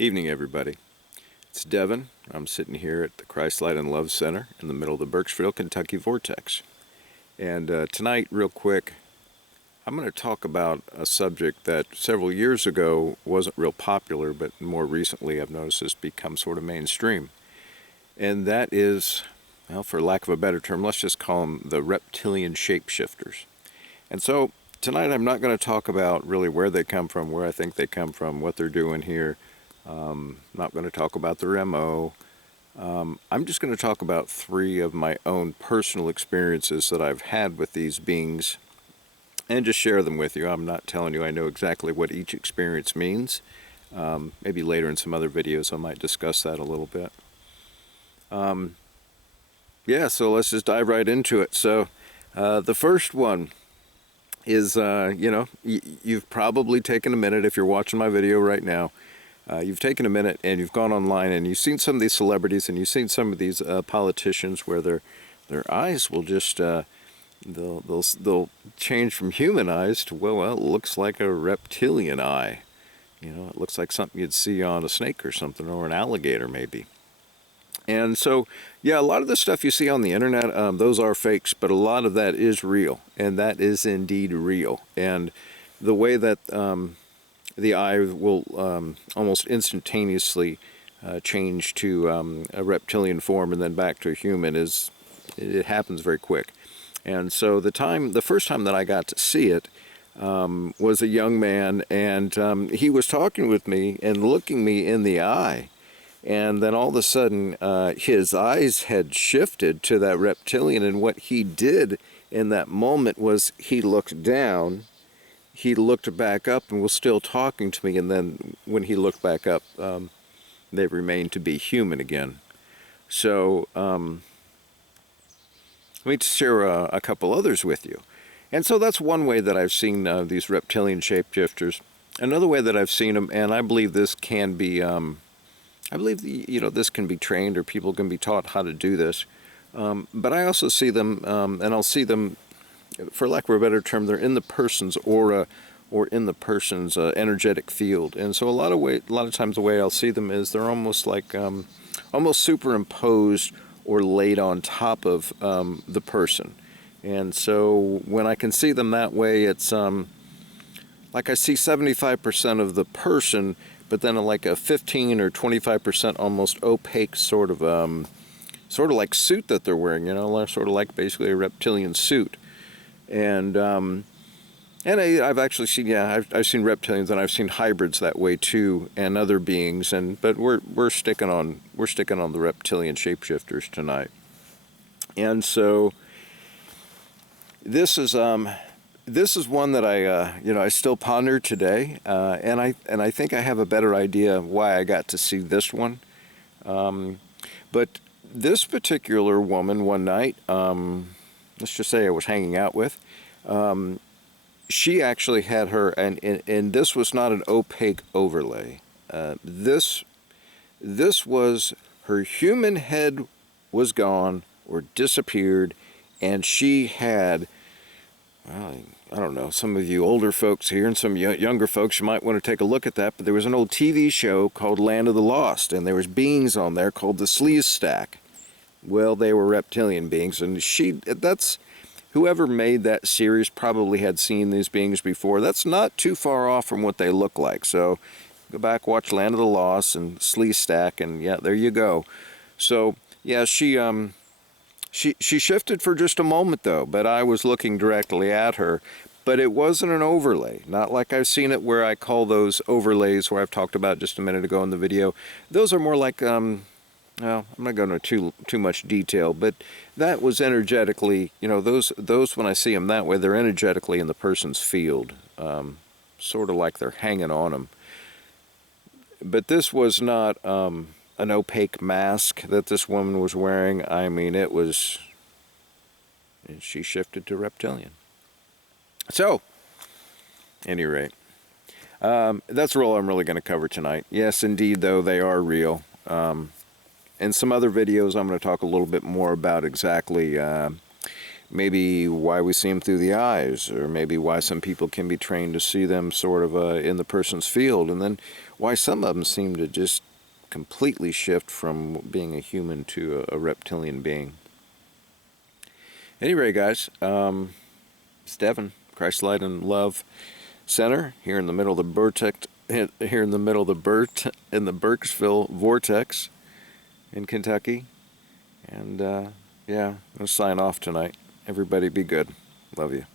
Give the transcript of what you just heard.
Evening, everybody. It's Devin. I'm sitting here at the Christ Light and Love Center in the middle of the Berksville, Kentucky vortex. And tonight, real quick, I'm going to talk about a subject that several years ago wasn't real popular, but more recently I've noticed has become sort of mainstream. And that is, well, for lack of a better term, let's just call them the reptilian shapeshifters. And so tonight I'm not going to talk about really where they come from, where I think they come from, what they're doing here. Not going to talk about their MO. I'm just going to talk about three of my own personal experiences that I've had with these beings and just share them with you. I'm not telling you I know exactly what each experience means. Maybe later in some other videos I might discuss that a little bit. Yeah, so let's just dive right into it. So the first one is, you've probably taken a minute if you're watching my video right now. You've taken a minute and you've gone online and you've seen some of these celebrities and you've seen some of these politicians where their eyes will just they'll change from human eyes to well, it looks like a reptilian eye. You know, it looks like something you'd see on a snake or something, or an alligator maybe. And so, yeah, a lot of the stuff you see on the internet, those are fakes, but a lot of that is real, and that is indeed real. And the way that the eye will almost instantaneously change to a reptilian form and then back to a human it happens very quick. And so the first time that I got to see it was a young man, and he was talking with me and looking me in the eye, and then all of a sudden his eyes had shifted to that reptilian, and what he did in that moment was he looked down. He looked back up and was still talking to me, and then when he looked back up, they remained to be human again. So let me share a couple others with you. And so that's one way that I've seen these reptilian shapeshifters. Another way that I've seen them, and I believe this can be, this can be trained, or people can be taught how to do this. But I also see them, and I'll see them, for lack of a better term, they're in the person's aura or in the person's energetic field. And so a lot of times the way I'll see them is they're almost like almost superimposed or laid on top of the person. And so when I can see them that way, it's like I see 75% of the person, but then like a 15 or 25% almost opaque sort of like suit that they're wearing, sort of like basically a reptilian suit. And I've actually seen, I've seen reptilians, and I've seen hybrids that way too, and other beings. But we're sticking on the reptilian shapeshifters tonight. And so this is one that I still ponder today, and I think I have a better idea why I got to see this one. But this particular woman one night, let's just say I was hanging out with, she actually had her, and this was not an opaque overlay. This was her human head was gone or disappeared, and she had, well, I don't know, some of you older folks here and some younger folks, you might want to take a look at that, but there was an old TV show called Land of the Lost, and there was beings on there called the Sleeze Stack. Well, they were reptilian beings, and whoever made that series probably had seen these beings before. That's not too far off from what they look like. So go back, watch Land of the Lost and Sleeze Stack, and yeah, there you go. So yeah, she shifted for just a moment though, but I was looking directly at her. But it wasn't an overlay, not like I've seen it where I call those overlays, where I've talked about just a minute ago in the video. Those are more like well, I'm not going into too much detail, but that was energetically, those when I see them that way, they're energetically in the person's field, sort of like they're hanging on them. But this was not an opaque mask that this woman was wearing. I mean, she shifted to reptilian. So, at any rate, that's all I'm really going to cover tonight. Yes, indeed, though, they are real. In some other videos, I'm going to talk a little bit more about exactly maybe why we see them through the eyes, or maybe why some people can be trained to see them sort of in the person's field, and then why some of them seem to just completely shift from being a human to a reptilian being. Anyway, guys, Stephen, Christ Light and Love Center, here in the middle of the in the Burkesville vortex in Kentucky. And yeah, I'm going to sign off tonight. Everybody be good. Love you.